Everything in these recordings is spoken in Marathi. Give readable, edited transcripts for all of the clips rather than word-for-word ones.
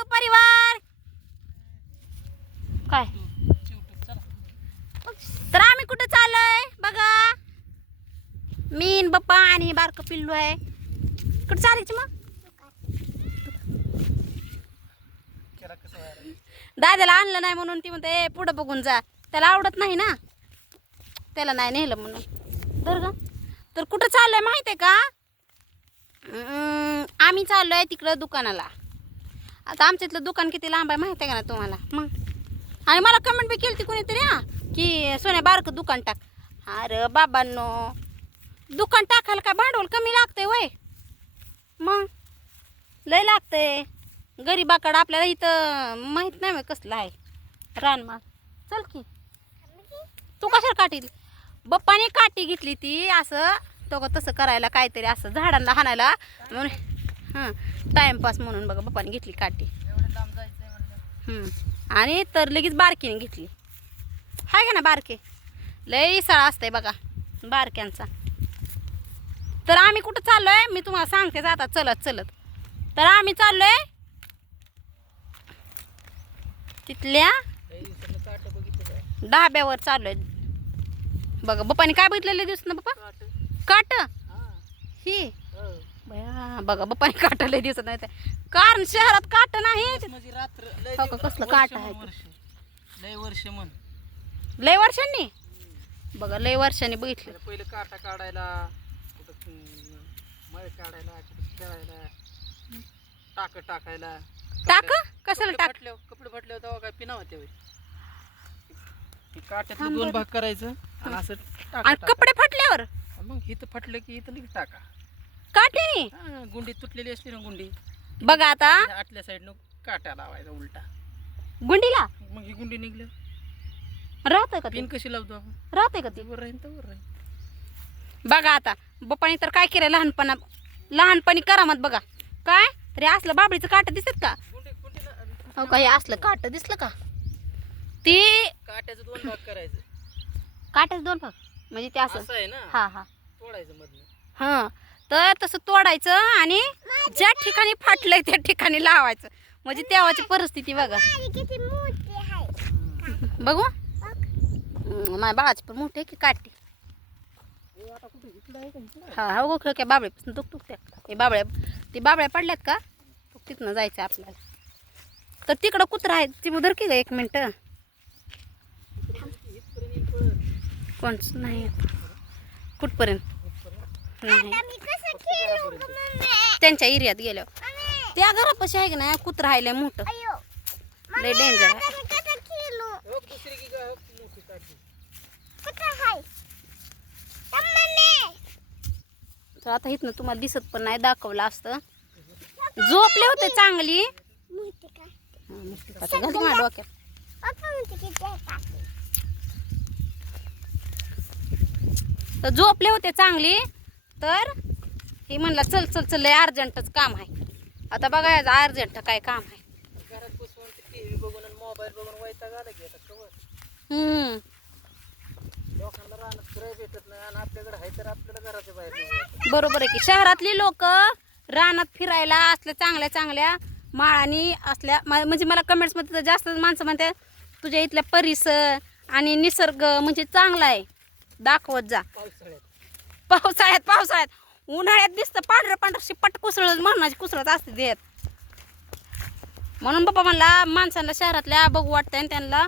YouTube परिवार काय तर आम्ही कुठं चाललोय बघा. मीन बाप्पा आणि बारकं पिल्लू आहे. कुठं चालायची मग? दादाला आणलं नाही म्हणून ती म्हणते पुढं बघून जा. त्याला आवडत नाही ना, त्याला नाही नेलं म्हणून. तर ग तर कुठं चाललोय माहिती आहे का? आम्ही चाललोय तिकडं दुकानाला. आता आमच्या इथलं दुकान किती लांब आहे माहिती आहे का ना तुम्हाला? मग आणि मला कमेंट बी केली ती कोणीतरी की सोन्या बारकं दुकान टाक. अरे बाबांनो, दुकान टाकायला काय भांडवल कमी लागतंय वय? मग लय लागतंय. गरीबाकडं आपल्याला इथं माहीत नाही कसलं आहे रानमाळ. चल की तू कशाला काठी? बाप्पाने काठी घेतली ती असं तो तसं करायला, काहीतरी असं झाडांना हाणायला म्हणून. हां, टाइमपास म्हणून बघा बाप्पाने घेतली काठी. आणि तर लगेच बारकीने घेतली. हाय का ना बारके? लय सळा असतंय बघा बारक्यांचा. तर आम्ही कुठं चाललोय मी तुम्हाला सांगते आता चलत चलत. तर आम्ही चाललोय तिथल्या ढाब्यावर चाललोय बघा. बाप्पाने काय बघितलेलं दिवस ना बाप्पा? काट ही बया बघा. बाप्पाने काट लय दिवसात नाही, कारण शहरात काट नाही. कसलं काट आहे? लय वर्षांनी बघा, लय वर्षांनी बघितलं. पहिले काटा काढायला, कुठं मळ काढायला, कुठं खेळायला, टाक टाकायला. टाक कशाला टाक? कपडे फाटल्यावर तेव्हा काय पिना होते? काट्यातले दोन भाग करायचं आणि असं आणि कपडे फाटल्यावर मग इथं फाटलं की इथं लगेच टाका. काटे गुंडी तुटलेली असते ना, गुंडी बघा आता आतल्या साईडनं काटा लावायचा उलटा. गुंडीला मग ही गुंडी निघलं. राहतंय का? पिन कशी लावतो आपण? राहतंय का ती? वर राहील तर वर राहील. बघा आता बाप्पाने तर काय केलं लहानपणी करामत बघा. काय तरी असलं बाबळीचं काट दिसत का? हो का? हे असलं काट दिसलं का? ती काट्याचं दोन भाग करायचं. काट्याच दोन भाग म्हणजे ते असं असं आहे ना, हा हा तोडायचं मधनं. हा. तर तसं तोडायचं आणि ज्या ठिकाणी फाटलंय त्या ठिकाणी लावायचं. म्हणजे तेव्हाची परिस्थिती बघा. बघू माझ्या बाळाची पण मोठी आहे की काठी. हा हा ओळख काय बाबळेपासून दुख त्या हे बाबळ्या पडल्यात का? तिथनं जायचं आपल्याला. तर तिकडं कुत्रा आहे ती उधर की ग एक मिनटं. कोणच नाही कुठपर्यंत नाही. त्यांच्या एरियात गेल्यावर त्या घरापाशी आहे की नाही कुत्रा आहे लय मोठं, लय डेंजर आहे. तर आता इथनं तुम्हाला दिसत पण नाही, दाखवलं असतं. झोपले होते चांगली. डोक्यात तर झोपले होते चांगली. तर हे म्हणला चल चल चल लय अर्जंटच काम आहे. आता बघा अर्जंट काय काम आहे. घरात बसून टीव्ही बघून आणि मोबाईल बघून वैताग आला की आता कवर. लोकांना रानात फिरायला भेटत नाही आणि आपल्याकडे आहे तर आपल्याला घराच्या बाहेर. बरोबर आहे की शहरातली लोक रानात फिरायला असल्या चांगल्या चांगल्या माळानी असल्या म्हणजे मला कमेंट्स मध्ये तर जास्त माणसं म्हणतात तुझ्या इथल्या परिसर आणि निसर्ग म्हणजे चांगला आहे, दाखवत जा. पावसाळ्यात उन्हाळ्यात दिसतं पांढरं पांढरं शिपट कुसळत मरणाची कुसळत असते देत. म्हणून बाप्पा म्हणला माणसांना शहरातल्या बघू वाटतंय आणि त्यांना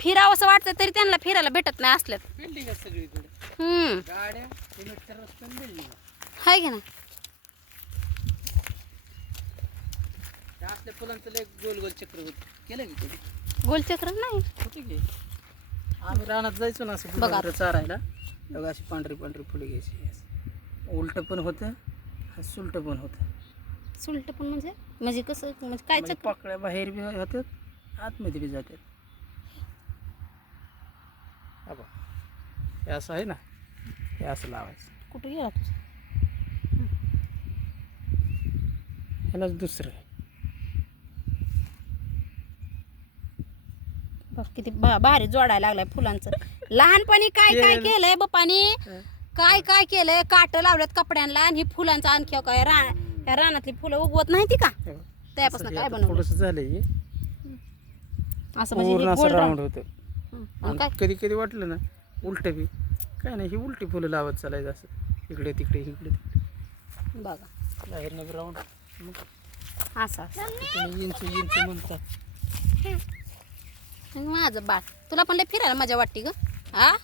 फिरावं असं वाटतं तरी त्यांना फिरायला भेटत नाही असल्यात. बिल्डिंग आहे सगळीकडे, गाड्या सिमेंटच्या रस्त्याने बिल्डिंग हाय की ना. असल्या फुलांचं लय गोल गोल चक्र केलं की कधी? गोलचक्र नाही होते की आम्ही रानात जायचो ना असं बघा. फुलं चारायला. बघा अशी पांढरी पांढरी फुले घ्यायची. उलट पण होतं आणि सुलट पण होतं. सुलट पण म्हणजे कसं म्हणजे काय म्हणजे चक्र? पाकळ्या बाहेर बी होतात आतमध्ये बी जातात. हे असं आहे ना, हे असं लावायचं. कुठं गेला तुझं? ह्यालाच दुसरं आहे. बघ किती भारी जोडायला लागलाय फुलांचं. लहानपणी काय काय केलंय बापानी, काय काय केलंय. काट लावल्यात कपड्यांना आणि ही फुलांचं आणखी काय या रानातली फुलं उगवत नाही ती का? त्यापासून काय बनवलं थोडस झालंय असं म्हणजे पूर्ण हे असं गोल राऊंड होतं आणि काय कधी कधी वाटलं ना उलट बी काय नाही ही उलटी फुलं लावत चालायचं असं इकडे तिकडे इकडे तिकडे बघा बाहेरनं राऊंड असं इंच इंच म्हणतात आणि माझं बाळ तुला पण लय फिरायला मजा वाटते ग हा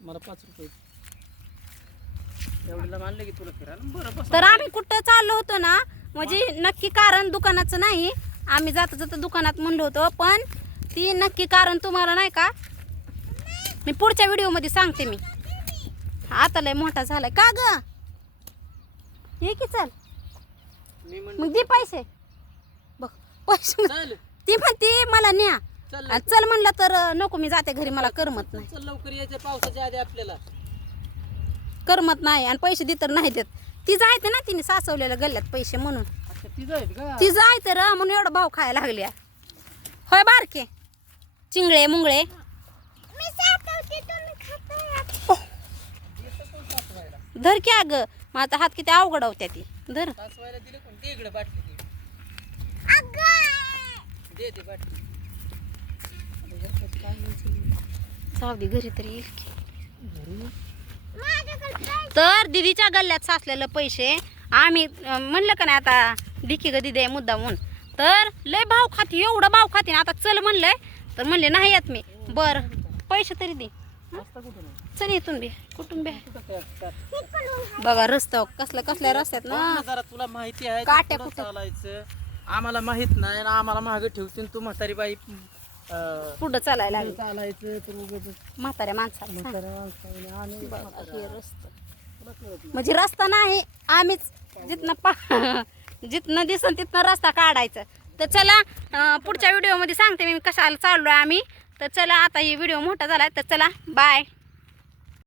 मला 5 रुपये एवढीला मानलं की तुला फिरायला बरं बस तर आम्ही कुठं चाललो होतो ना म्हणजे नक्की कारण दुकानाचं नाही आम्ही जाता जाता दुकानात म्हणलो होतो पण ती नक्की कारण तुम्हाला नाही का मी पुढच्या व्हिडिओमध्ये सांगते मी आता लय मोठा झालाय का ग ये की चल मी मग दे पैसे बघ पैसे चल ती म्हणते मला न्या चल आणि चल म्हणलं तर नको मी जाते घरी मला करमत नाही चल लवकर यायचं पावसाच्या आधी आपल्याला करमत नाही आणि पैसे दे तर नाही देत ती जायते ना तिने साचवलेलं गल्ल्यात पैसे म्हणून अच्छा ती जाईल का ती जायचं र म्हणून एवढं भाव खायला लागल्या होय बारके चिंगळे मुंगळे धर की अग माझा हात किती अवघड होत्या ती धर तासवायला दिले कोण दे इकडे बाटली दे दे बाटली जाऊ दे घरी तरी येईल की तर दिदीच्या गल्ल्यात साचलेलं पैसे आम्ही म्हणलं का नाही आता डिकी ग दिदी मुद्दा म्हणून तर लय भाव खाती एवढं भाव खाती ना आता चल म्हणलंय तर म्हणले नाही येत मी बर पैसे तरी दे चल इथून बी कुठून बी बघा रस्ता कसल्या रस्त्यात ना जरा तुला माहिती आहे काट्या कुठं कुठं. चालायचं आम्हाला माहित नाही ना आम्हाला मागे ठेवतील तू म्हातारी बाई पुढं चालायला लागली चालायचं तर उगाच म्हाताऱ्या माणसाला म्हाताऱ्या माणसाने आणि बघा हे रस्ता म्हणजे रस्ता नाही आम्हीच जिथनं दिसन तिथनं रस्ता काढायचा तर चला पुढच्या व्हिडिओमध्ये सांगते मी कशाला चाललोय आम्ही तर चला आता ही व्हिडिओ मोठा झाला तर चला बाय